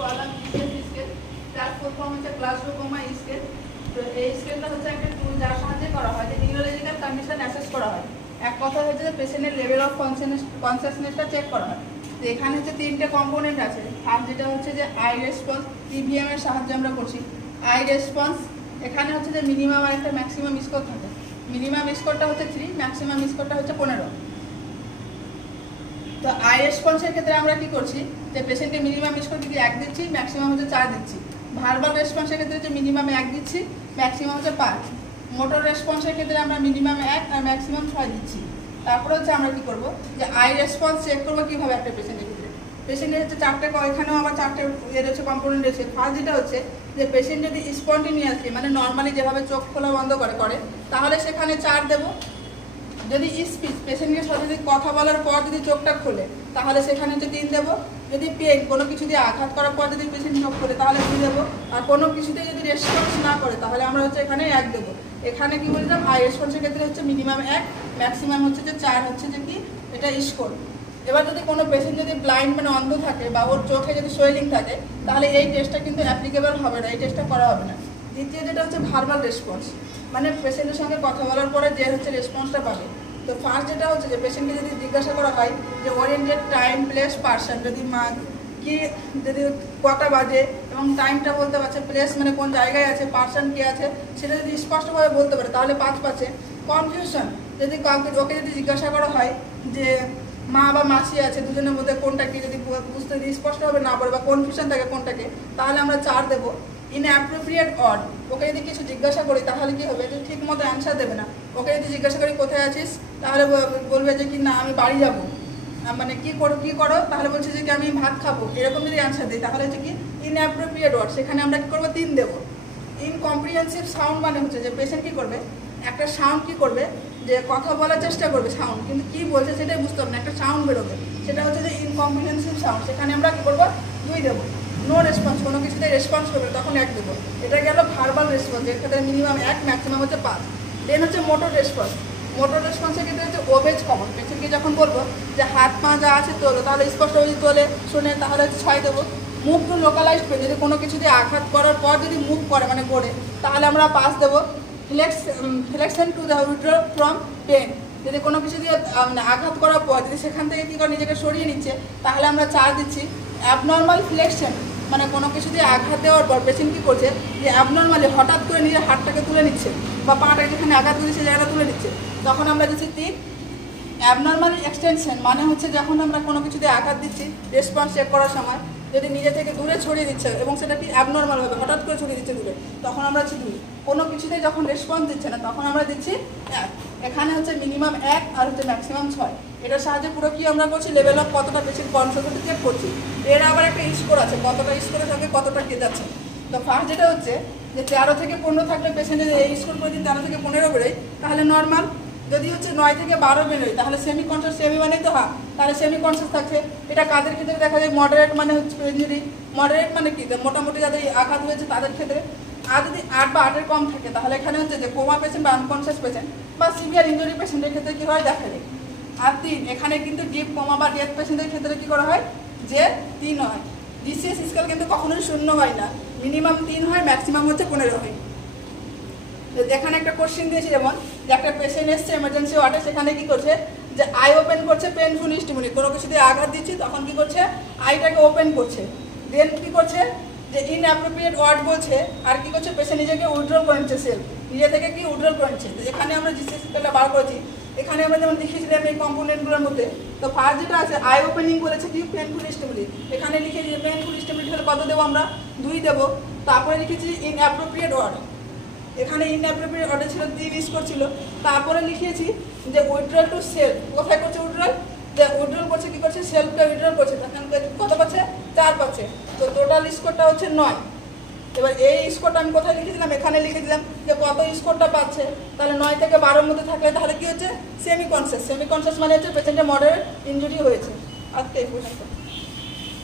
করালাম স্কেল, যার full form হচ্ছে গ্লাসগোকোমা স্কেল। তো এই স্কেলটা হচ্ছে একটা টুল যার সাহায্যে করা হয় যে নিউরোলজিক্যাল কন্ডিশন অ্যাসেস করা হয়। এক কথা হচ্ছে যে পেশেন্টের লেভেল অফ কনসিয়াসনেসটা চেক করা হয়। তো এখানে হচ্ছে তিনটে কম্পোনেন্ট আছে। ফার্স্ট যেটা হচ্ছে যে আই রেসপন্স, ইভিএম এর সাহায্যে আমরা করছি। আই রেসপন্স এখানে হচ্ছে যে মিনিমাম আর একটা ম্যাক্সিমাম স্কোর থাকে। মিনিমাম স্কোরটা হচ্ছে 3, ম্যাক্সিমাম স্কোরটা হচ্ছে 15। তো আই রেসপন্সের ক্ষেত্রে আমরা কি করছি যে পেশেন্টকে মিনিমাম স্কোর যদি 1 দিচ্ছি, ম্যাক্সিমাম হচ্ছে 4 দিচ্ছি। ভার্বাল রেসপন্সের ক্ষেত্রে হচ্ছে মিনিমাম 1 দিচ্ছি, ম্যাক্সিমাম হচ্ছে 5। মোটর রেসপন্সের ক্ষেত্রে আমরা মিনিমাম 1 আর ম্যাক্সিমাম 6 দিচ্ছি। তারপরে হচ্ছে আমরা কি করব যে আই রেসপন্স চেক করবো কিভাবে একটা পেশেন্টের ক্ষেত্রে। পেশেন্টের হচ্ছে 4টে, এখানেও আবার 4টে হচ্ছে কম্পোনেন্ট রয়েছে। ফার্স্ট যেটা হচ্ছে যে পেশেন্ট যদি স্পন্টিনিয়াসলি মানে নর্মালি যেভাবে চোখ খোলা বন্ধ করে তাহলে সেখানে 4 দেবো। যদি স্পিচ পেশেন্টের সাথে যদি কথা বলার পর যদি চোখটা খোলে তাহলে সেখানে হচ্ছে 3 দেবো। যদি পেন কোনো কিছু দিয়ে আঘাত করার পর যদি পেশেন্ট চোখ খোলে তাহলে 2 দেবো। আর কোনো কিছুতে যদি রেসপন্স না করে তাহলে আমরা হচ্ছে এখানে 1 দেবো। এখানে কি বললাম আই রেসপন্সের ক্ষেত্রে হচ্ছে মিনিমাম 1, ম্যাক্সিমাম হচ্ছে যে 4 হচ্ছে যে কি এটা স্কোর। এবার যদি কোনো পেশেন্ট যদি ব্লাইন্ড মানে অন্ধ থাকে বা ওর চোখে যদি সোয়েলিং থাকে তাহলে এই টেস্টটা কিন্তু অ্যাপ্লিকেবল হবে না, এই টেস্টটা করা হবে না। দ্বিতীয় যেটা হচ্ছে ভার্বাল রেসপন্স, মানে পেশেন্টের সঙ্গে কথা বলার পরে যে হচ্ছে রেসপন্সটা পাবে। তো ফার্স্ট যেটা হচ্ছে যে পেশেন্টকে যদি জিজ্ঞাসা করা হয় যে ওরিয়েন্টেড টাইম প্লেস পার্সন, যদি কি যদি কটা বাজে এবং টাইমটা বলতে পারছে, প্লেস মানে কোন জায়গায় আছে, পার্সন কে আছে সেটা যদি স্পষ্টভাবে বলতে পারে তাহলে 5 পাচ্ছে। কনফিউশন যদি ওকে যদি জিজ্ঞাসা করা হয় যে মা বা মাসি আছে, দুজনের মধ্যে কোনটাকে যদি বুঝতে স্পষ্টভাবে না পারে বা কনফিউশন থাকে কোনটাকে তাহলে আমরা 4 দেবো। ইনঅ্যাপ্রোপ্রিয়েট অড, ওকে যদি কিছু জিজ্ঞাসা করি তাহলে কি হবে যে ঠিক মতো অ্যান্সার দেবে না। ওকে যদি জিজ্ঞাসা করি কোথায় আছিস তাহলে বলবে যে কি না আমি বাড়ি যাবো, মানে কি করো তাহলে বলছে যে কি আমি ভাত খাবো, এরকম যদি অ্যান্সার দিই তাহলে হচ্ছে কি ইনঅ্যাপ্রোপ্রিয়েট ওয়ার্ড, সেখানে আমরা কি করবো 3 দেবো। ইনকম্প্রিহেনসিভ সাউন্ড মানে হচ্ছে যে পেশেন্ট কি করবে একটা সাউন্ড কি করবে যে কথা বলার চেষ্টা করবে সাউন্ড, কিন্তু কি বলছে সেটাই বুঝতে হবে না, একটা সাউন্ড বেরোবে, সেটা হচ্ছে যে ইনকম্প্রিহেনসিভ সাউন্ড, সেখানে আমরা কি করবো 2 দেবো। নো রেসপন্স, কোনো কিছুতে রেসপন্স করবে তখন 1 দেবো। এটা গেল ভার্বাল রেসপন্স, এর ক্ষেত্রে মিনিমাম 1, ম্যাক্সিমাম হচ্ছে 5। দেন হচ্ছে মোটর রেসপন্স। মোটর রেসপন্সের ক্ষেত্রে হচ্ছে ওবেজ কমন, পেশেন্টকে যখন বলবো যে হাত পা যা আছে তোলো তাহলে স্পষ্ট যদি তোলে শুনে তাহলে হচ্ছে 6 দেবো। মুভ টু লোকালাইজড পেন, যদি কোনো কিছু দিয়ে আঘাত করার পর যদি মুভ করে মানে গড়ে তাহলে আমরা 5 দেবো। Flexion to the withdraw from pain, যদি কোনো কিছু দিয়ে আঘাত করার পর যদি সেখান থেকে কী করে নিজেকে সরিয়ে নিচ্ছে তাহলে আমরা 4 দিচ্ছি। অ্যাবনর্মাল ফ্লেক্সন, মানে কোনো কিছু দিয়ে আঘাত দেওয়ার পর পেশেন্ট কী করছে যে অ্যাবনর্মালি হঠাৎ করে নিজের হাতটাকে তুলে নিচ্ছে বা পাটাকে যেখানে আঘাত করে সেই জায়গাটা তুলে নিচ্ছে, তখন আমরা দিচ্ছি 3। অ্যাবনর্মাল এক্সটেনশন মানে হচ্ছে যখন আমরা কোনো কিছু দিয়ে আঘাত দিচ্ছি রেসপন্স চেক করার সময় যদি নিজে থেকে দূরে ছড়িয়ে দিচ্ছে এবং সেটা কি অ্যাবনর্মাল হবে হঠাৎ করে ছড়িয়ে দিচ্ছে দূরে, তখন আমরা দিচ্ছি 2। কোনো কিছুতে যখন রেসপন্স দিচ্ছে না তখন আমরা দিচ্ছি 1। এখানে হচ্ছে মিনিমাম 1 আর হচ্ছে ম্যাক্সিমাম 6। এটার সাহায্যে পুরো কি আমরা করছি লেভেল অফ কতটা পেশেন্ট কনসিয়াসনেস চেক করছি। এর আবার একটা স্কোর আছে, কতটা স্কোরের সঙ্গে কতটা কে যাচ্ছে। তো ফার্স্ট যেটা হচ্ছে যে 13 থেকে 15 থাকলে পেশেন্টের এই স্কোর করে দিন 13 থেকে 15 বেরোয় তাহলে নর্মাল। যদি হচ্ছে 9 থেকে 12 বেরোয় তাহলে সেমি কনসাস, সেমি মানে তো তাহলে সেমি কনসাস থাকছে। এটা কাদের ক্ষেত্রে দেখা যায় মডারেট মানে হচ্ছে ইঞ্জুরি, মডারেট মানে কি মোটামুটি যাদের আঘাত হয়েছে তাদের ক্ষেত্রে। আর যদি 8 বা 8-এর কম থাকে তাহলে এখানে হচ্ছে যে কোমা পেশেন্ট বা আনকনসাস পেশেন্ট বা সিভিয়ার ইঞ্জুরি পেশেন্টের ক্ষেত্রে কী হয় দেখা যায়। আর 3 এখানে কিন্তু ডিপ কোমা বা ডেথ পেশেন্টের ক্ষেত্রে কী করা হয় যে 3 হয়। ডিসিএস স্কেল কিন্তু কখনোই 0 হয় না, মিনিমাম 3 হয়, ম্যাক্সিমাম হচ্ছে 15 হয়। এখানে একটা কোশ্চেন দিয়েছি যেমন যে একটা পেশেন্ট এসছে এমার্জেন্সি ওয়ার্ডে, সেখানে কি করছে যে আই ওপেন করছে পেনফুল স্টিমুলি, কোনো কিছু দিয়ে আঘাত দিচ্ছি তখন কি করছে আইটাকে ওপেন করছে। দেন কি করছে যে ইনঅ্যাপ্রোপ্রিয়েট ওয়ার্ড বলছে আর কি করছে পেশেন্ট নিজেকে উইথড্রল করে নিচ্ছে, সেলফ নিজে থেকে কি উইথড্রল করে নিচ্ছে। এখানে আমরা জিসিএস স্কেলটা বার করেছি, এখানে আমরা যেমন লিখেছিলাম এই কম্পোনেন্টগুলোর মধ্যে। তো ফার্স্ট যেটা আছে আই ওপেনিং বলেছে কি পেনফুল স্টিমুলি, এখানে লিখেছি যে পেনফুল স্টিমুলি হলে কত দেবো আমরা 2 দেবো। তারপরে লিখেছি ইনঅ্যাপ্রোপ্রিয়েট ওয়ার্ড, এখানে ইনঅ্যাপ্রোপ্রিয়েট ওয়ার্ডে ছিল 3 স্কোর ছিল। তারপরে লিখিয়েছি যে উইথড্রল টু সেলফ, কোথায় করছে উইথড্রল, যে উইথড্রল করছে কি করছে সেলফকে উইথড্রল করছে, তখন কত পাচ্ছে 4 পাচ্ছে। তো টোটাল স্কোরটা হচ্ছে 9। এবার এই স্কোরটা আমি কোথায় লিখেছিলাম এখানে লিখে দিলাম যে কত স্কোরটা পাচ্ছে, তাহলে 9 থেকে 12-এর মধ্যে থাকলে তাহলে কি হচ্ছে সেমি কনসাস। সেমি কনসাস মানে হচ্ছে পেশেন্টের মডারেট ইনজুরি হয়েছে। আজকে এই পর্যন্ত।